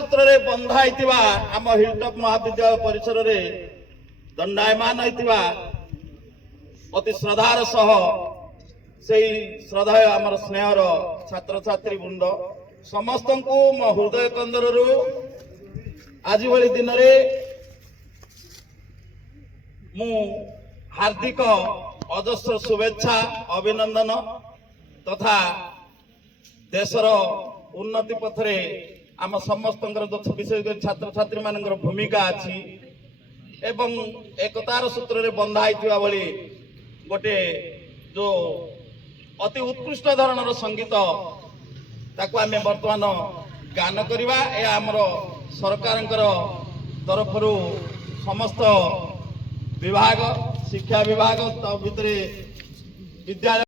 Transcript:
सूत्र रे बंधा होइतिबा आम हिलटॉप महाविद्यालय परिसर रे दंडायमान होइतिबा अति श्रद्धार सह से श्रद्धा आमर स्नेहर छात्र छात्री वृंद समस्त को मो हृदय कंदर आज भली दिन रे मु हार्दिक अजस्र शुभेच्छा अभिनंदन तथा देशर उन्नति पथरे आम समस्त विशेष छात्र छात्री मान भूमिका अच्छी एवं एकतार सूत्र रे बंधा होइतिबा भली गोटे जो अति उत्कृष्ट धरणर संगीत ताकू आम बर्तमान गान करवा यह आमर सरकार तरफ समस्त विभाग शिक्षा विभाग भितर विद्यालय